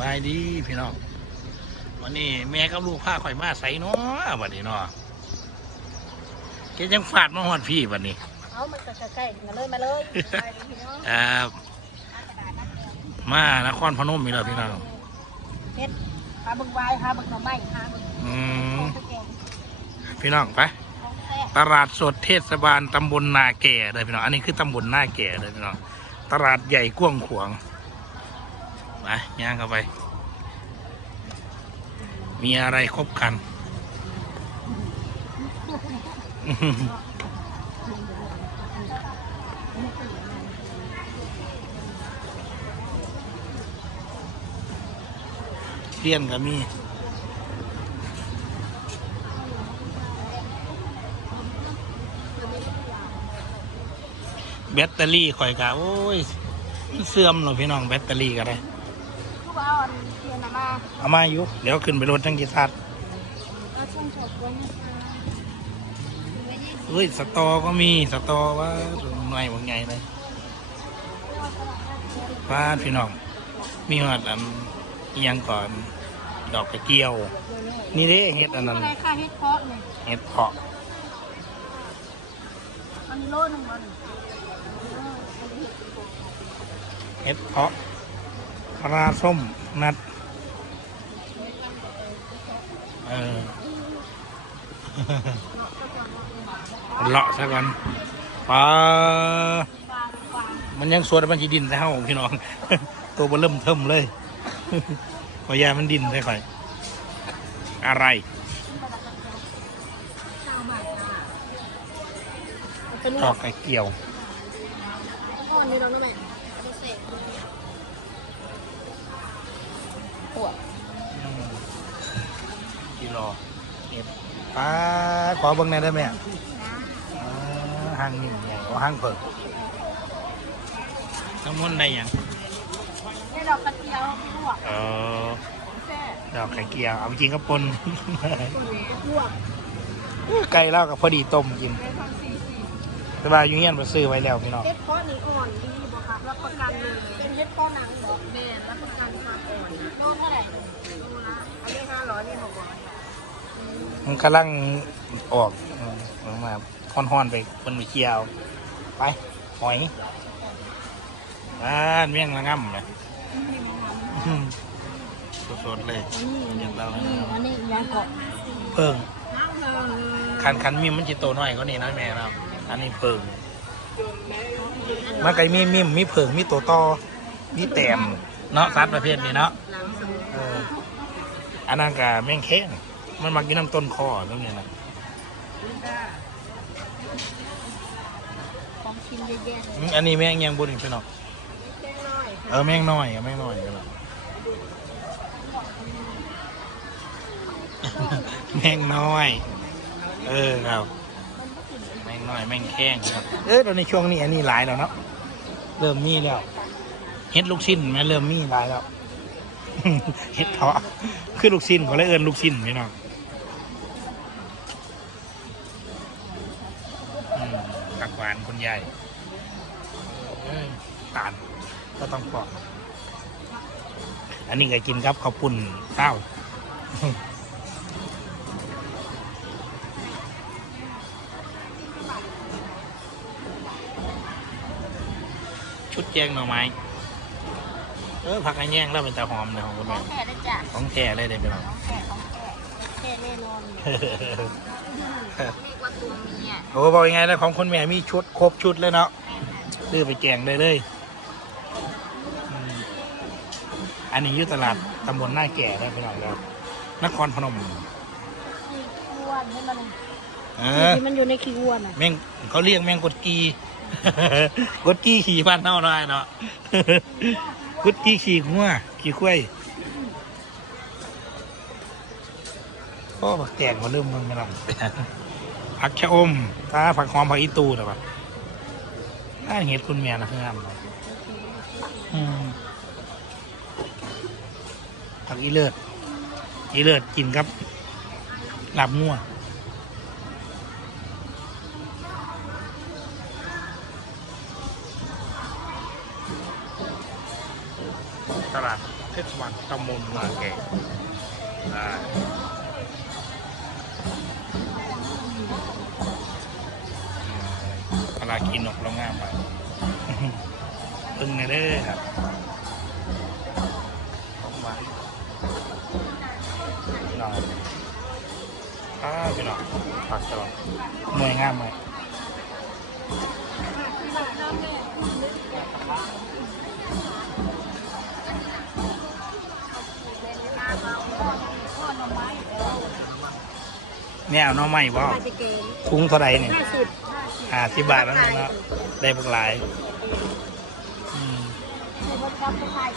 บายดีพี่น้องวันนี้แม่กับลูกพาข่อยมาใส่เนาะวันนี้เนาะแกยังฟาดมาหอดพี่วันนี้เอามันก็ใกล้ๆมาเลยมาเลยไปเลยพี่น้องครับมานครพนมมีแล้วพี่น้องเฮ็ดหาเบิ่งวายหาเบิ่งหน่อไม้หาเบิ่งอืขอมงตะแกรงพี่น้องไปของแท้ตลาดสดเทศบาลตำบลนาแก่เลยพี่น้องอันนี้คือตำบลนาแก่เลยพี่น้องตลาดใหญ่กว้างขวาง ไปย่างเข้าไป มีอะไรครบคัน เพี้ยนก็มีแบตเตอรี่ข่อยกะโอ้ย เสื่อมหรอพี่น้องแบตเตอรี่ก็ได้ เอาอันเทียนน่ะมาเอามาอยู่ เดี๋ยวขึ้นไปรถทั้งกีซัดเอาช่วงจบก่อนนะคะไม่ได้เฮ้ยสตอก็มีสตอว่าหน่อยบางไงเลยฟ้าดพี่น้อง มีหอดอันอิหยังก่อน ดอกกระเจียว นี่เด้เฮ็ดอันนั้นอะไรค่าเฮ็ดเพาะเลยเฮ็ดเพาะอันนี้โลนึงมันเฮ็ดเพาะปลาส้มนัด เออเลาะซะก่อนปลามันยังสวดมันจีดินแล้วพี่น้อง ตัวมันเริ่มเทิมเลยพอยามันดินได้ค่อย อะไรเก้าบาทค่ะเอาตัวนี้ดอกไก่เกี่ยว กิโลเอ็ดป้าขอเบิ่งหน่อยได้ไหมอะนะอ่าห้างนี่ใหญ่กว่าห้างเปิดทั้งหมดได้ยังนี่ดอกกระเจียวพี่ลวกเออแซ่ดอกไก่เกี่ยวเอาไปกินกับปน ลวกไก่เล่ากับพอดีต้มกินในพันสี่สี่แต่ว่าอยู่เงี้ยมาซื้อไว้แล้วพี่น้องเฮ็ดเพาะนี่อ่อนดีบ่ครับรับประกันเลยเป็นเฮ็ดเพาะหนังเหรอแม่นรับประกันความอ่อนนะโลเท่าไหร่โลละอันนี้ห้าร้อยนี่หกร้อย มันกำลังออกอืมออกมาห้อนๆไปบนไปเคี่ยว ไป หอยบ้านเมี่ยงละง่ำเลยอื้อสดๆเลยนี่อันนี้ยังเกาะเพิ่งน้ำเลยคันคันมีมมันจิโตน้อยก็นี่นะแม่ครับอันนี้เพิ่งมันไก่มีมิมมีเพิ่งมีตัวต่อมีแต้มเนาะสัตว์ประเภทนี้เนาะหลังสูงเอออันนั้นกะแม่งแข้ง มันมากินน้ำต้นคอตรงนี้นะของกินเยอะแยะอืมอันนี้แม่งยังบุญอีกพี่น้องแจ้งน้อยเออแม่งน้อยอะแม่งน้อยกันละแม่งน้อย เออครับแม่งน้อยแม่งแข้งครับ เออตอนในช่วงนี้อันนี้หลายแล้วเนาะเริ่มมีแล้วเฮ็ดลูกชิ้นแม่เริ่มมีหลายแล้ว เฮ็ดเถาะคือลูกชิ้นเขาเลยเอิ้นลูกชิ้นพี่น้อง หวานคุณยายเอ้ยตาลก็ต้องปอกอันนี้ก็กินครับข้าวปุ้นข้าวชุดแจงหน่อไม้เออผักไอ้แย่งแล้วเป็นแต่หอมเลยของคุณขอแม่งแท้ได้จ้ะของแท้เลยเด้อพี่น้องของแท้ของแท้แท้แน่นอนเรียกว่า ตัวเมียโอ้บอกยังไงนะของคุณแม่มีชุดครบชุดเลยเนาะซื้อไปแกงได้เลยอืมอันนี้อยุตลาดตำบลหน้าแก่ได้พี่น้องแล้วนครพนมขี้อ้วนให้มันเออที่มันอยู่ในขี้อ้วนอะแมงเขาเรียกแมงกดกี กดกีขี่บ้านเน่าได้เนาะ กดกีขี่งัวขี่คุ้ยก็ผักแตงมาเริ่มมึงกันแล้ว ผักชะอมตาผักหอมผักอีตูนะปะน่าเห็ดคุณแม่นะเพื่อนอืมผักอีเลิศอีเลิศกินครับหลาบงัวตลาดเทศบาลตำบลนาแก่ ลาดกินนกเรางามไปตึงไงเด้อครับของหวานพี่น้องอ้าพี่น้องผักตลอดหน่วยงามไหมแนวหน้องใหม่บ่น่าจะเกณฑ์คุ้งเท่าไรเนี่ย ห้าสิบ ห้าสิบบาทแล้วเนาะได้พวกหลายอืมในรถรับผู้ชาย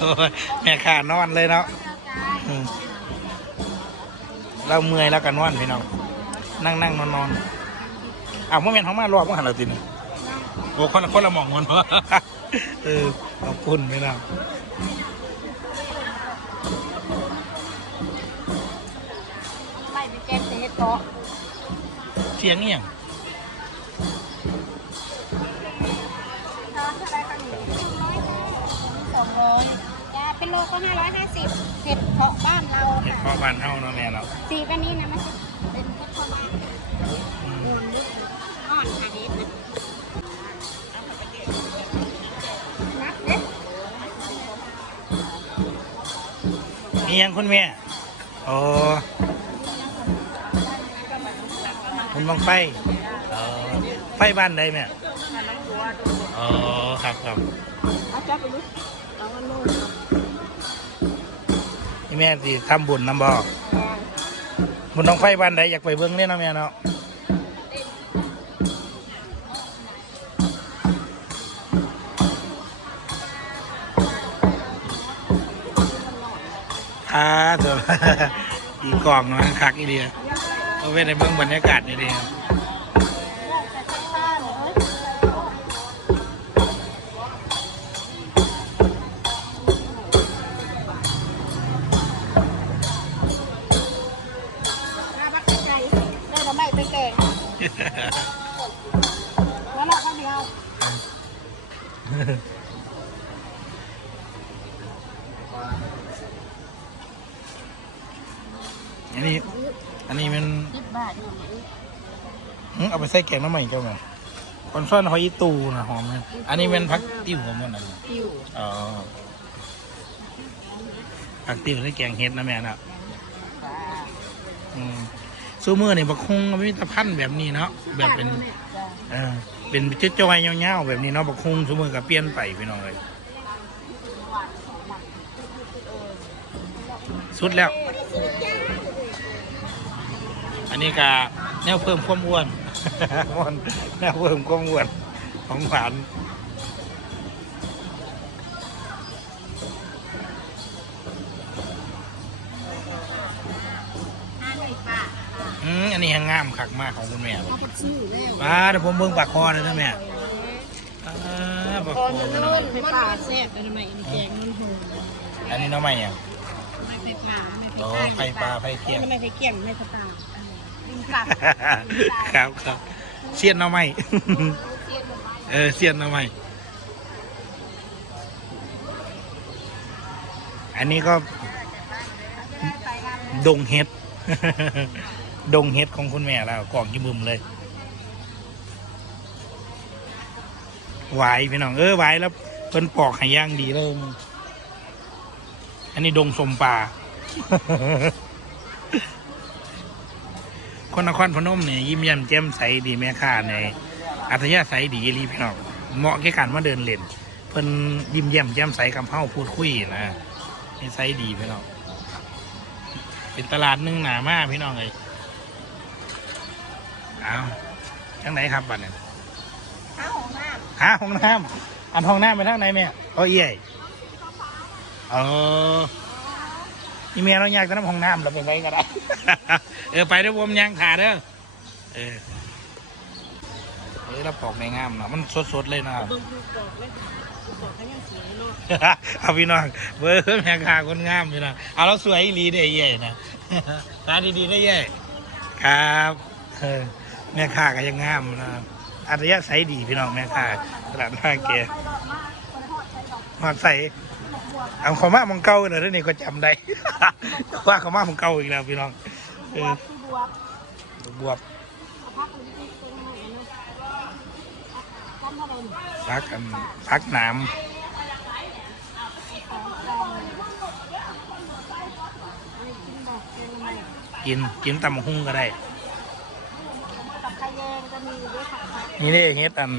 โอ้ยแม่ข่านอนเลยเนาะอืมเราเมื่อยแล้วกันนอนพี่น้องนั่งนั่งนอนนอนอ้าวเมื่อเมนเขามารอบเมื่อหันเราตินโอ้คนละคนละหมองมันวะเออขอบคุณพี่น้องไล่ไปแกงเฮ็ดเกาะเสียงเงียง เป็นโลก็ห้าร้อยห้าสิบเห็ดเพาะบ้านเราเห็ดค่ะพ่อบ้านเฮาเนาะแม่เนาะสีกันนี้นะมันจะเป็นเห็ดเพาะบ้านอืมอ่อนด้วยอ่อนค่ะเห็ดนะนับเด็ดมียังคุณแม่โอ้คุณบังไฟเออไฟบ้านใดแม่อ๋อครับครับเอาจับไปลูกเอาอันโน้น นี่แม่สิทำบุญน้ำบ่บุญน้องไฟบ้านใดอยากไปเบิ่งเนี่ยนะแม่เนาะอ่าเถอะอีกกล่องเนาะคักอีเดียเอาไว้ในเบิ่งบรรยากาศนี่เดียว อันนี้ อันนี้มันสิบบาทอยู่ไหนหึเอาไปใส่แกงน้ำใหม่เจ้าไงคอนซ่อนหอยอีตูนะหอมนะอันนี้เป็นพักติ้วของมันนะติวอ๋อผักติ้วใส่แกงเห็ดนะแม่นะอืมซูเมอร์เนี่ยบักคงไม่มีแตะพันธุ์แบบนี้เนาะแบบเป็นเออ เป็นเจ้าจอยเงาๆแบบนี้เนาะบักคงซูเมอร์ก็เปลี่ยนไปพี่น้องเลยสุดแล้ว อันนี้ก็แนวเพิ่มความอ้วนอ้วนแนวเพิ่มความอ้วนของหวาน นนี้ยังงามคักมากของคุณแม่เขาก็ชื่อแล้วมาเดี๋ยวผมเบิ่งปากคอเลยนะแม่อ่าปากคอพี่น้องไปป่าแซ่บแต่ทำไมอันนี้แกงมันโหดอันนี้น้องใหม่ยังไม่ไปป่าโอ้ไข่ปลาไข่เทียมไม่ไปเกี่ยมไม่ไปป่าดินกลับครับครับเสียนน้องใหม่เสียนหมดเออเสียนน้องใหม่อันนี้ก็ไปงานดงเห็ด ดงเห็ดของคุณแม่แล้วกล่องยี่บึมเลยไหวายพี่น้องเออไหวายแล้วเพิ่นปอกห้ย่างดีเลยอันนี้ดงสมป่า คนนครพนมเนี่ยยิ้มแย้มแจ่มใสดีแม่ค้าในอัธยาศัยดีอีพี่น้องเหมาะแก่การมาเดินเล่นเพิ่นยิ้มแย้มแจ่มใสกับเฮาพูดคุยนะนิสัยดีพี่น้องเป็นตลาดหนึ่งหนามากพี่น้องเลย เอาทางไหนครับบัดเนี่ยข้าวของน้หาห้องน้ำอันห้องน้ำไปทางไหนแม่โอ้ยเย่เออนี่แม่เราอยากจะน้ำห้องน้ำเราเป็นไรก็ได้ เออไปเด้อผมยังขาเด้อเออเออเราปอกในงามเนาะมันสดๆเลยเนาะำเบิ่งผู้บอกเลยผู้บอกเขายังสวยเนาะเอาพี่น้องเบอร์แม่ค้าคนงามพี่น้องเอาเราสวยอีหลีได้เย่นะตาดีๆได้เย่ครับเออ แม่ค้าก็ยังงามนะอัธยาศัยดีพี่น้องแม่ค้าตลาดหน้าเกไปดมากคนหอดใส่เอาขามามองเก่าเลยเดี๋ยวนี่ก็จำได้ ว่าขามามองเก่าอีกแล้วพี่น้องเอบวอบวบพักพักอันพักหน้สองสองอันนี้กินแบบเป็นยังไงำกินกินตำหุ่งก็ได้ แดงก็มีด้วยผักไข่นี่เด้เฮ็ดอัน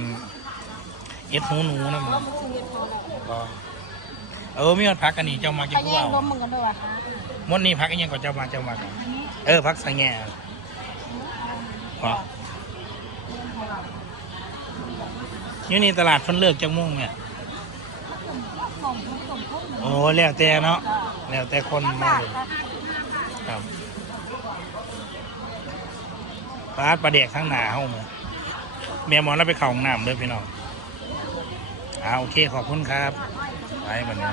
เฮ็ดหูหนูนะเพมึราะงมันเห็ดพอแล้วก็เออมีมันพักอันนี้เจ้ามากินไข่กูแดงเอารวมมึงกันด้วยวะมดนี้พักอันยังก็เจ้ามาเจ้ามากันเออพักใส่แง่พออยู่นี่ตลาดเพิ่นเลิกจังมุ่งเนี่ยส่งส่งพวกหนูโอ้แล้วแต่เนาะแล้วแต่คนห้ามาบาทเลยครับค รับปลาดปลาเด็กข้างหน้าเฮาหมแม่หมอนเราไปเข้าห้องน้ำเลยพี่น้องอ่าโอเคขอบคุณครับไปบัดนี้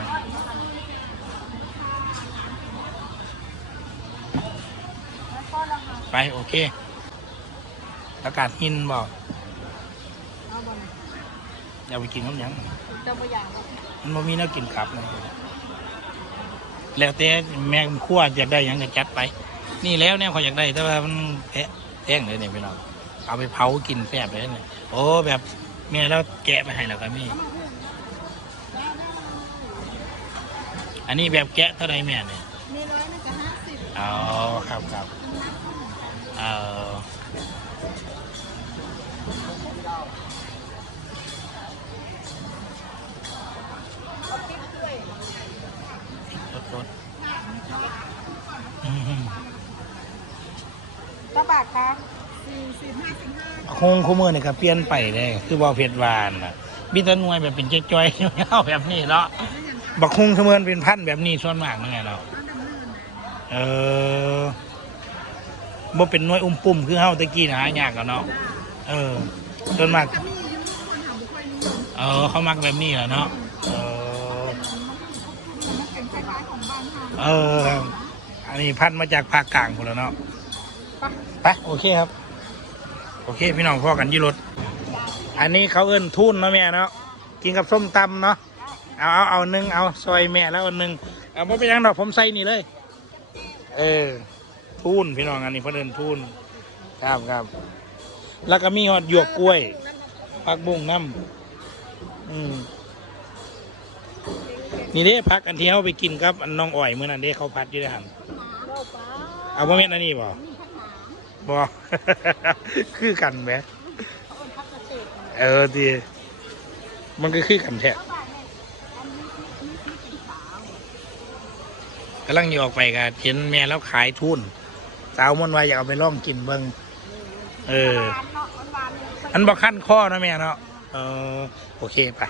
ไปโอเค อากาศหินบอกอย่าไปกินน้ำยังเจ้าวอย่างครับมันบ่มีแน้กินครับนะแล้วแต่แม่ขั้วอยากได้ยังก็จัดไป นี่แล้วเนี่ยเขาอยากได้แต่ว่ามันแพะ พงเลยเนี่ยพี่น้องเอาไปเผากินแซ่บเลยเนี่ยโอ้แบบแม่แล้วแกะไปให้แล้วก็มีอันนี้แบบแกะเท่าไรแม่เนี่ยมีร้อยนึงกับห้าสิบอ๋อครับครับเออรถรถ กระบาดครับสี่สิบห้าสิบห้าคงคู่มือนี่ก็เปลี่ยนไปเลยคือบ่เผ็ดหวานน่ะมีแต่หนวยแบบเป็นจ้อยๆเงาแบบนี้เนาะบักคงเสมือนเป็นพันธุ์แบบนี้ส่วนมากนี่ไงเนาะเออบ่เป็นหน่วยอุ้มปุ่มคือเฮาตะกี้นะหายากกันเนาะเออส่วนมากเออ เขามักแบบนี้เหรอเนาะเออ มันเป็นคล้ายๆของบ้านเฮา เออ อันนี้พันธุ์มาจากภาคกลางพุ่นแล้วเนาะ ไปโอเคครับ โอเค พี่น้องพ่อกันอยี่รถ อันนี้เขาเอิ้นทุนเนาะแม่เนาะกินกับส้มตำเนาะเอาเอาเอาหนึ่งเอาซอยแม่แล้วเอาหนึ่งเอาไม่เป็นหยังดอกผมใส่นี่เลย เออทุนพี่น้องอันนี้เพิ่นเอิ้นทุนครับครับแล้วก็มีหอดหยวกกล้วยผักบุ้งน้ำอืมนี่เด้พักอันที่เขาไปกินครับอันน้องอ่อยเมื่อนั้นเด้เขาพัดอยู่ในหันโลกป้าเอาบ่แม่นอันนี้บ่ มีพักหนามบ่คือกันไหมเขาเป็นพักเกษตรเออดีมันก็คือกันแท้กระบาดเนี่ยอันนี้นี่นี่เป็นสาวกำลังอยู่ออกไปกันเห็นแม่แล้วขายทุนสาวมนต์ว่าอยากเอาไปลองกินเบิ่งเออหวานเนาะหวานๆอันบอกขั้นข้อนะแม่เนาะเออโอเคไป